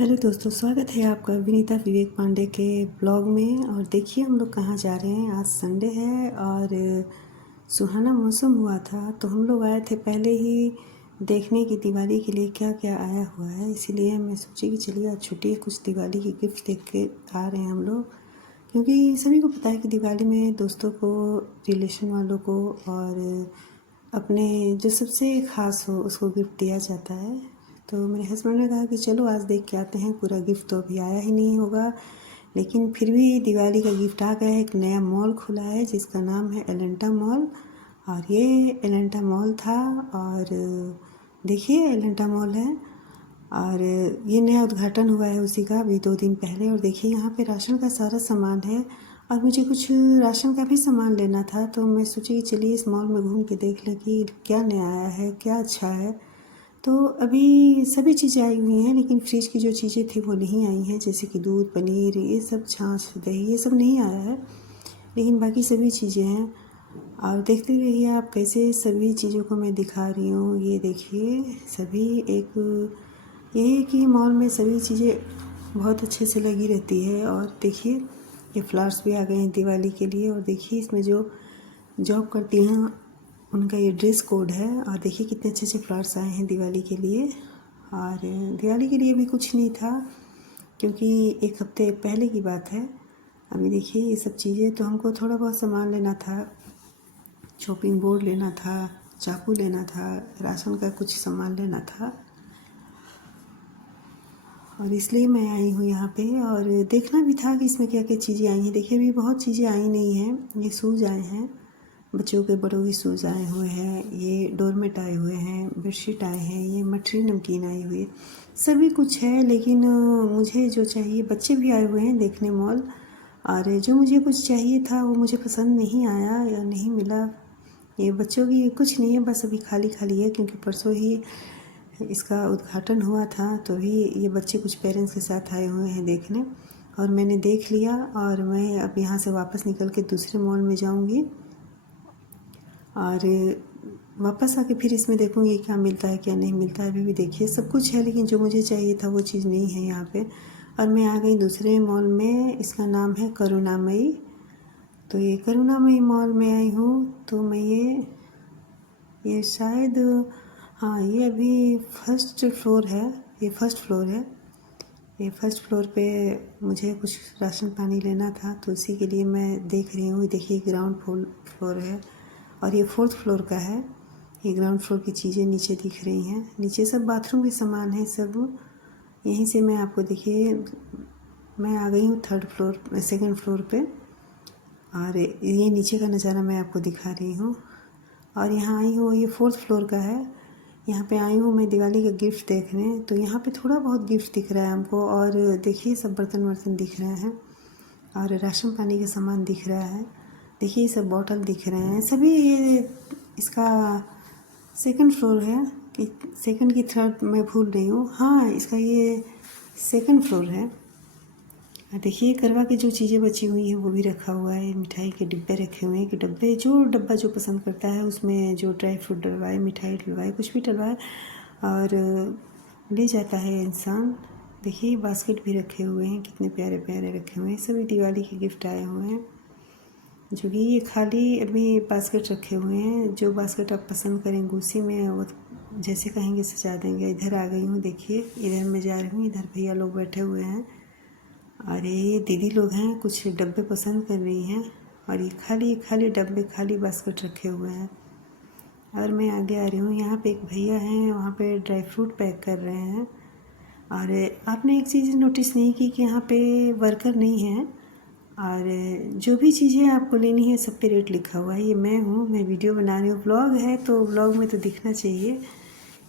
Hello दोस्तों, स्वागत है आपका विनीता विवेक पांडे के ब्लॉग में। और देखिए हम लोग कहाँ जा रहे हैं। आज संडे है और सुहाना मौसम हुआ था, तो हम लोग आए थे पहले ही देखने की दिवाली के लिए क्या क्या आया हुआ है। इसीलिए मैं सोची कि चलिए आज छुट्टी है, कुछ दिवाली की गिफ्ट देख के आ रहे हैं हम लोग। क्योंकि सभी को पता है कि दिवाली में दोस्तों को, रिलेशन वालों को और अपने जो सबसे ख़ास हो उसको गिफ्ट दिया जाता है। तो मेरे हस्बैंड ने कहा कि चलो आज देख के आते हैं। पूरा गिफ्ट तो अभी आया ही नहीं होगा, लेकिन फिर भी दिवाली का गिफ्ट आ गया है। एक नया मॉल खुला है जिसका नाम है एलेंटा मॉल, और ये एलेंटा मॉल था। और देखिए एलेंटा मॉल है और ये नया उद्घाटन हुआ है उसी का अभी 2 दिन पहले। और देखिए यहाँ पे राशन का सारा सामान है और मुझे कुछ राशन का भी सामान लेना था, तो मैं सोची कि चलिए इस मॉल में घूम के देख लें कि क्या नया आया है, क्या अच्छा है। तो अभी सभी चीज़ें आई हुई हैं, लेकिन फ्रिज की जो चीज़ें थी वो नहीं आई हैं, जैसे कि दूध, पनीर, ये सब, छाछ, दही, ये सब नहीं आया है। लेकिन बाकी सभी चीज़ें हैं। और देखते रहिए आप कैसे सभी चीज़ों को मैं दिखा रही हूँ। ये देखिए सभी एक, ये है कि मॉल में सभी चीज़ें बहुत अच्छे से लगी रहती है। और देखिए ये फ्लावर्स भी आ गए हैं दिवाली के लिए। और देखिए इसमें जो जॉब करती हैं उनका ये ड्रेस कोड है। और देखिए कितने अच्छे अच्छे फ्लावर्स आए हैं दिवाली के लिए। और दिवाली के लिए भी कुछ नहीं था, क्योंकि 1 हफ्ते पहले की बात है। अभी देखिए ये सब चीज़ें, तो हमको थोड़ा बहुत सामान लेना था, चॉपिंग बोर्ड लेना था, चाकू लेना था, राशन का कुछ सामान लेना था, और इसलिए मैं आई हूँ यहाँ पे। और देखना भी था कि इसमें क्या क्या चीज़ें आई हैं। देखिए अभी बहुत चीज़ें आई नहीं हैं। ये शूज़ आए हैं, बच्चों के, बड़ों के शूज़ आए हुए हैं, ये डोरमेट आए हुए हैं, बेडशीट आए हैं, ये मठरी नमकीन आई हुई है, सभी कुछ है। लेकिन मुझे जो चाहिए, बच्चे भी आए हुए हैं देखने मॉल, और जो मुझे कुछ चाहिए था वो मुझे पसंद नहीं आया या नहीं मिला। ये बच्चों की कुछ नहीं है, बस अभी खाली खाली है, क्योंकि परसों ही इसका उद्घाटन हुआ था। तो भी ये बच्चे कुछ पेरेंट्स के साथ आए हुए हैं देखने, और मैंने देख लिया। और मैं अब यहाँ से वापस निकल के दूसरे मॉल में जाऊँगी और वापस आके फिर इसमें देखूँगी क्या मिलता है क्या नहीं मिलता है। अभी भी देखिए सब कुछ है, लेकिन जो मुझे चाहिए था वो चीज़ नहीं है यहाँ पे। और मैं आ गई दूसरे मॉल में, इसका नाम है करुणामयी। तो ये करुणामयी मॉल में आई हूँ। तो मैं ये शायद, हाँ ये अभी फर्स्ट फ्लोर है, ये फर्स्ट फ्लोर है। ये फर्स्ट फ्लोर पे मुझे कुछ राशन पानी लेना था, तो इसी के लिए मैं देख रही हूँ। देखिए ग्राउंड फ्लोर है और ये 4th फ्लोर का है। ये ग्राउंड फ्लोर की चीज़ें नीचे दिख रही हैं। नीचे सब बाथरूम के सामान है सब। यहीं से मैं आपको, देखिए मैं आ गई हूँ 3rd फ्लोर, 2nd फ्लोर पे, और ये नीचे का नज़ारा मैं आपको दिखा रही हूँ। और यहाँ आई हूँ, ये 4th फ्लोर का है। यहाँ पे आई हूँ मैं दिवाली का गिफ्ट देखने। तो यहाँ पे थोड़ा बहुत गिफ्ट दिख रहा है हमको। और देखिए सब बर्तन वर्तन दिख रहे हैं और राशन पानी का सामान दिख रहा है। देखिए सब बॉटल दिख रहे हैं सभी। ये इसका 2nd फ्लोर है कि 2nd की 3rd मैं भूल रही हूँ। हाँ इसका ये 2nd फ्लोर है। देखिए करवा की जो चीज़ें बची हुई हैं वो भी रखा हुआ है। मिठाई के डिब्बे रखे हुए हैं, कि डब्बे, जो डब्बा जो पसंद करता है उसमें जो ड्राई फ्रूट डलवाए, मिठाई डलवाए, कुछ भी डलवाए और ले जाता है इंसान। देखिए बास्केट भी रखे हुए हैं, कितने प्यारे प्यारे रखे हुए हैं। सभी दिवाली के गिफ्ट आए हुए हैं, जो कि ये खाली अभी बास्केट रखे हुए हैं। जो बास्केट आप पसंद करेंगे उसी में वो जैसे कहेंगे सजा देंगे। इधर आ गई हूँ, देखिए इधर मैं जा रही हूँ। इधर भैया लोग बैठे हुए हैं और ये दीदी लोग हैं, कुछ डब्बे पसंद कर रही हैं। और ये खाली खाली डब्बे, खाली बास्केट रखे हुए हैं। और मैं आगे आ रही हूँ, यहाँ पे एक भैया हैं, वहाँ पे ड्राई फ्रूट पैक कर रहे हैं। और आपने एक चीज़ नोटिस नहीं की कि यहाँ पे वर्कर नहीं है, और जो भी चीज़ें आपको लेनी है सब पे रेट लिखा हुआ है। ये मैं हूँ, मैं वीडियो बना रही हूँ, ब्लॉग है तो ब्लॉग में तो दिखना चाहिए,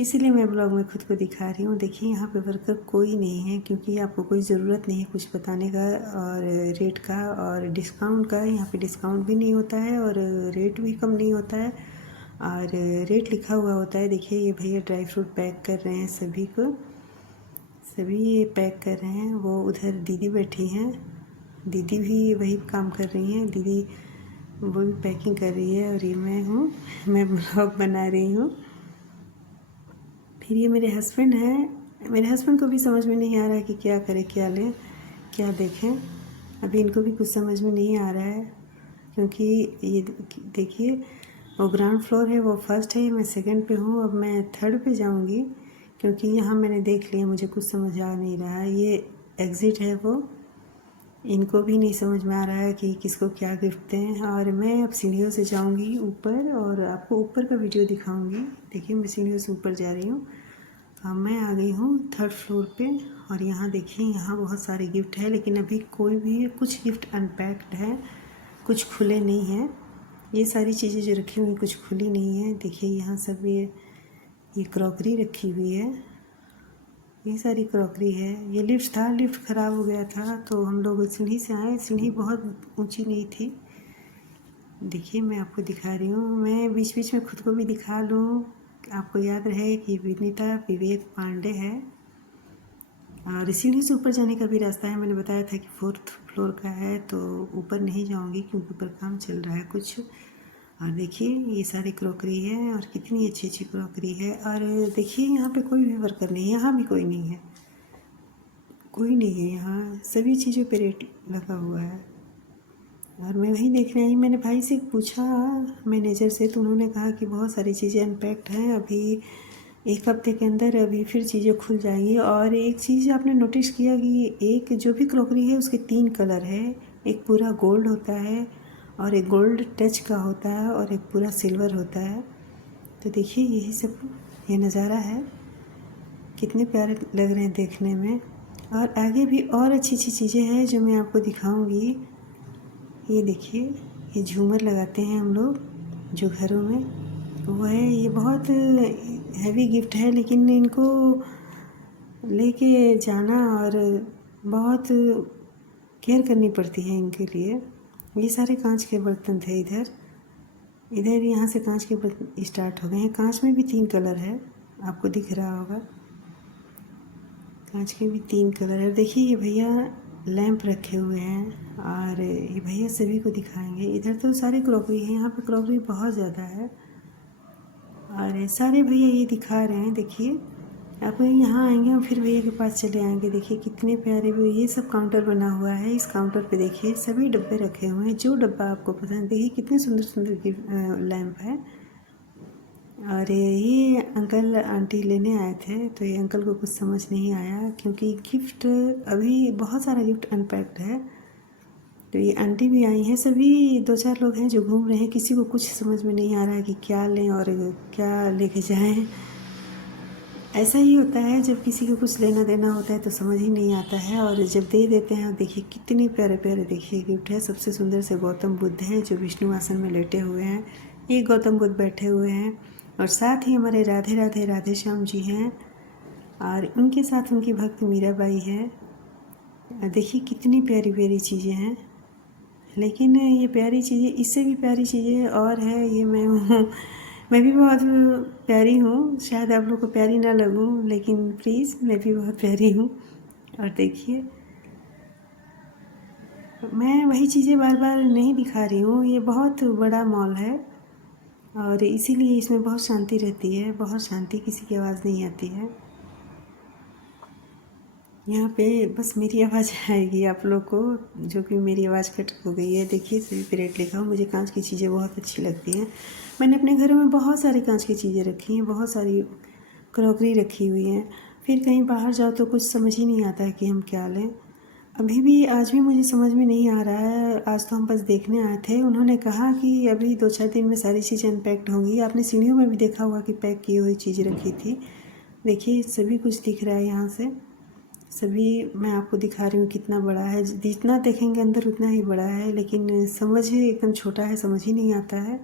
इसीलिए मैं ब्लॉग में खुद को दिखा रही हूँ। देखिए यहाँ पे वर्कर कोई नहीं है, क्योंकि आपको कोई ज़रूरत नहीं है कुछ बताने का और रेट का और डिस्काउंट का। यहाँ पे डिस्काउंट भी नहीं होता है और रेट भी कम नहीं होता है, और रेट लिखा हुआ होता है। देखिए ये भैया ड्राई फ्रूट पैक कर रहे हैं सभी को, सभी ये पैक कर रहे हैं। वो उधर दीदी बैठी हैं, दीदी भी वही काम कर रही हैं। दीदी वो भी पैकिंग कर रही है, और ये मैं हूँ, मैं ब्लॉग बना रही हूँ। फिर ये मेरे हस्बैंड हैं, मेरे हस्बैंड को भी समझ में नहीं आ रहा है कि क्या करें, क्या लें, क्या देखें। अभी इनको भी कुछ समझ में नहीं आ रहा है, क्योंकि ये देखिए वो ग्राउंड फ्लोर है, वो फर्स्ट है, मैं सेकंड पे हूँ। अब मैं थर्ड पे जाऊँगी, क्योंकि यहाँ मैंने देख लिया, मुझे कुछ समझ आ नहीं रहा है। ये एग्ज़िट है वो, इनको भी नहीं समझ में आ रहा है कि किसको क्या गिफ्ट दें। और मैं अब सीढ़ियों से जाऊंगी ऊपर और आपको ऊपर का वीडियो दिखाऊंगी। देखिए मैं सीढ़ियों से ऊपर जा रही हूँ। मैं आ गई हूँ थर्ड फ्लोर पे, और यहाँ देखिए यहाँ बहुत सारे गिफ्ट है, लेकिन अभी कोई भी कुछ गिफ्ट अनपैक्ड है, कुछ खुले नहीं हैं। ये सारी चीज़ें जो रखी हुई कुछ खुली नहीं है। देखिए यहाँ सब ये क्रॉकरी रखी हुई है, ये सारी क्रॉकरी है। ये लिफ्ट था, लिफ्ट ख़राब हो गया था तो हम लोग सीढ़ी से आए। सीढ़ी बहुत ऊंची नहीं थी। देखिए मैं आपको दिखा रही हूँ, मैं बीच बीच में खुद को भी दिखा लूँ, आपको याद रहे कि विनीता विवेक पांडे है। और सीढ़ी से ऊपर जाने का भी रास्ता है, मैंने बताया था कि फोर्थ फ्लोर का है, तो ऊपर नहीं जाऊँगी क्योंकि ऊपर काम चल रहा है कुछ। और देखिए ये सारी क्रॉकरी है, और कितनी अच्छी अच्छी क्रॉकरी है। और देखिए यहाँ पे कोई भी वर्कर नहीं है, यहाँ भी कोई नहीं है, कोई नहीं है यहाँ, सभी चीज़ों पे रेट लगा हुआ है। और मैं वहीं देखने आई, मैंने भाई से पूछा मैनेजर से, तो उन्होंने कहा कि बहुत सारी चीज़ें अनपैक्ड हैं, अभी एक हफ्ते के अंदर अभी फिर चीज़ें खुल जाएंगी। और एक चीज़ आपने नोटिस किया कि एक जो भी क्रॉकरी है उसके 3 कलर है, एक पूरा गोल्ड होता है, और एक गोल्ड टच का होता है, और एक पूरा सिल्वर होता है। तो देखिए यही सब ये नज़ारा है, कितने प्यारे लग रहे हैं देखने में। और आगे भी और अच्छी अच्छी चीज़ें हैं जो मैं आपको दिखाऊंगी। ये देखिए ये झूमर लगाते हैं हम लोग जो घरों में, वो है। ये बहुत हैवी गिफ्ट है, लेकिन इनको लेके जाना और बहुत केयर करनी पड़ती है इनके लिए। ये सारे कांच के बर्तन थे। इधर यहाँ से कांच के बर्तन स्टार्ट हो गए हैं। कांच में भी 3 कलर है, आपको दिख रहा होगा, कांच के भी 3 कलर है। देखिए ये भैया लैंप रखे हुए हैं, और ये भैया सभी को दिखाएंगे। इधर तो सारी क्रॉकरी है, यहाँ पे क्रॉकरी बहुत ज़्यादा है, और सारे भैया ये दिखा रहे हैं। देखिए आप यहाँ आएंगे और फिर भैया के पास चले आएंगे। देखिए कितने प्यारे भी, ये सब काउंटर बना हुआ है। इस काउंटर पे देखिए सभी डब्बे रखे हुए हैं, जो डब्बा आपको पसंद। देखिए कितने सुंदर सुंदर लैंप है। और ये अंकल आंटी लेने आए थे, तो ये अंकल को कुछ समझ नहीं आया, क्योंकि गिफ्ट अभी बहुत सारा गिफ्ट अनपैक्ड है। तो ये आंटी भी आई हैं, सभी 2-4 लोग हैं जो घूम रहे हैं। किसी को कुछ समझ में नहीं आ रहा है कि क्या लें और क्या लेके जाएं। ऐसा ही होता है, जब किसी को कुछ लेना देना होता है तो समझ ही नहीं आता है, और जब दे देते हैं। देखिए कितने प्यारे प्यारे देखिए गिफ्ट है। सबसे सुंदर से गौतम बुद्ध हैं जो विष्णु आसन में लेटे हुए हैं। ये गौतम बुद्ध बैठे हुए हैं, और साथ ही हमारे राधे राधे राधे श्याम जी हैं, और उनके साथ उनकी भक्त मीराबाई है। देखिए कितनी प्यारी प्यारी चीज़ें हैं। लेकिन ये प्यारी चीज़ें, इससे भी प्यारी चीज़ें और है। ये मैं हूँ, मैं भी बहुत प्यारी हूँ, शायद आप लोग को प्यारी ना लगूँ, लेकिन प्लीज़ मैं भी बहुत प्यारी हूँ। और देखिए मैं वही चीज़ें बार बार नहीं दिखा रही हूँ, ये बहुत बड़ा मॉल है, और इसीलिए इसमें बहुत शांति रहती है, बहुत शांति, किसी की आवाज़ नहीं आती है। यहाँ पे बस मेरी आवाज़ आएगी आप लोग को, जो कि मेरी आवाज़ कट हो गई है। देखिए सभी पे रेट लिखा हो। मुझे कांच की चीज़ें बहुत अच्छी लगती हैं। मैंने अपने घरों में बहुत सारी कांच की चीज़ें रखी हैं, बहुत सारी क्रॉकरी रखी हुई हैं। फिर कहीं बाहर जाओ तो कुछ समझ ही नहीं आता है कि हम क्या लें। अभी भी आज भी मुझे समझ में नहीं आ रहा है। आज तो हम बस देखने आए थे, उन्होंने कहा कि अभी 2-4 दिन में सारी चीज़ें अनपैक्ड होंगी। आपने सीढ़ियों में भी देखा होगा कि पैक की हुई चीज़ें रखी थी। देखिए सभी कुछ दिख रहा है यहाँ से, सभी मैं आपको दिखा रही हूँ कितना बड़ा है। जितना देखेंगे अंदर उतना ही बड़ा है, लेकिन समझ ही एकदम छोटा है, समझ ही नहीं आता है।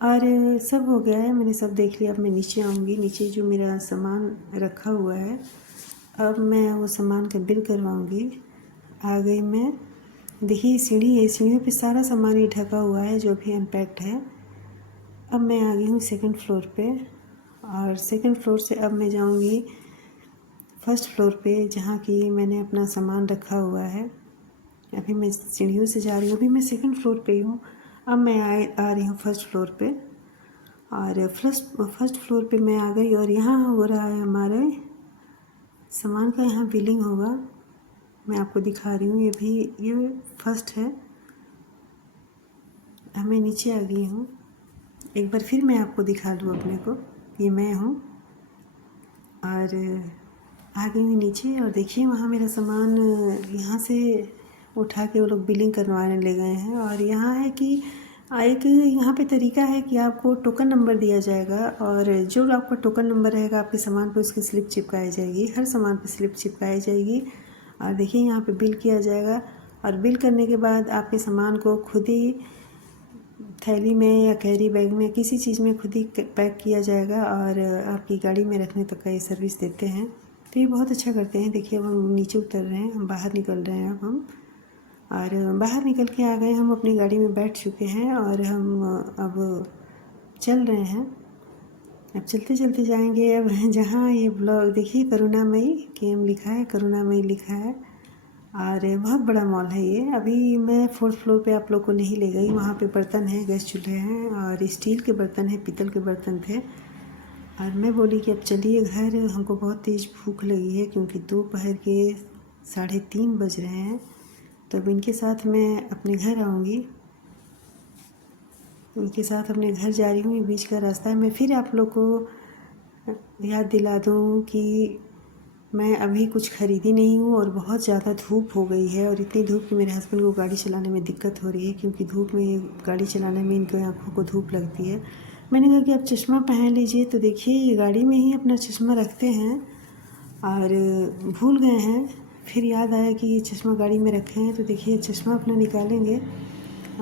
और सब हो गया है, मैंने सब देख लिया। अब मैं नीचे आऊँगी, नीचे जो मेरा सामान रखा हुआ है, अब मैं वो सामान का बिल करवाऊँगी। आ गई मैं। देखिए सीढ़ी है, सीढ़ियों पे सारा सामान ही ढका हुआ है जो भी अनपैक्ड है। अब मैं आ गई हूँ सेकंड फ्लोर पे, और सेकंड फ्लोर से अब मैं जाऊँगी फर्स्ट फ्लोर पे, जहाँ की मैंने अपना सामान रखा हुआ है। अभी मैं सीढ़ियों से जा रही हूँ, अभी मैं सेकंड फ्लोर पे हूँ। अब मैं आ रही हूँ फर्स्ट फ्लोर पे, और फर्स्ट फ्लोर पे मैं आ गई, और यहाँ हो रहा है हमारे सामान का यहाँ बिलिंग होगा, मैं आपको दिखा रही हूँ। ये फर्स्ट है। अब मैं नीचे आ गई हूँ। एक बार फिर मैं आपको दिखा दूँ अपने को, ये मैं हूँ। और आ गई हूँ नीचे और देखिए वहाँ मेरा सामान यहाँ से उठा के वो लोग बिलिंग करवाने ले गए हैं। और यहाँ है कि एक यहाँ पे तरीका है कि आपको टोकन नंबर दिया जाएगा, और जो आपका टोकन नंबर रहेगा आपके सामान पे उसकी स्लिप चिपकाई जाएगी। हर सामान पे स्लिप चिपकाई जाएगी। और देखिए यहाँ पे बिल किया जाएगा, और बिल करने के बाद आपके सामान को खुद ही थैली में या कैरी बैग में किसी चीज़ में खुद ही पैक किया जाएगा, और आपकी गाड़ी में रखने तक का ये सर्विस देते हैं। तो ये बहुत अच्छा करते हैं। देखिए अब हम नीचे उतर रहे हैं, हम बाहर निकल रहे हैं अब हम, और बाहर निकल के आ गए, हम अपनी गाड़ी में बैठ चुके हैं और हम अब चल रहे हैं। अब चलते चलते जाएंगे। अब जहाँ ये ब्लॉग देखिए करुणामयी केम लिखा है, करुणामयी लिखा है, और बहुत बड़ा मॉल है ये। अभी मैं 4th फ्लोर पे आप लोग को नहीं ले गई। वहाँ पे बर्तन हैं, गैस चूल्हे हैं, और स्टील के बर्तन हैं, पीतल के बर्तन थे। और मैं बोली कि अब चलिए घर, हमको बहुत तेज़ भूख लगी है, क्योंकि दोपहर के 3:30 बज रहे हैं। तो अब इनके साथ मैं अपने घर आऊँगी, इनके साथ अपने घर जा रही हूँ। ये बीच का रास्ता है। मैं फिर आप लोग को याद दिला दूँ कि मैं अभी कुछ ख़रीदी नहीं हूँ, और बहुत ज़्यादा धूप हो गई है, और इतनी धूप कि मेरे हस्बैंड को गाड़ी चलाने में दिक्कत हो रही है, क्योंकि धूप में गाड़ी चलाने में इनकी आँखों को धूप लगती है। मैंने कहा कि आप चश्मा पहन लीजिए, तो देखिए ये गाड़ी में ही अपना चश्मा रखते हैं और भूल गए हैं। फिर याद आया कि ये चश्मा गाड़ी में रखे हैं, तो देखिए चश्मा अपना निकालेंगे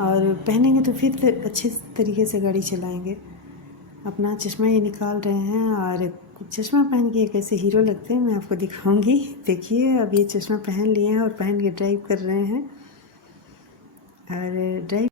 और पहनेंगे तो फिर अच्छे तरीके से गाड़ी चलाएँगे। अपना चश्मा ये निकाल रहे हैं, और चश्मा पहन के कैसे हीरो लगते हैं मैं आपको दिखाऊंगी। देखिए अब ये चश्मा पहन लिए हैं और पहन के ड्राइव कर रहे हैं, और ड्राइव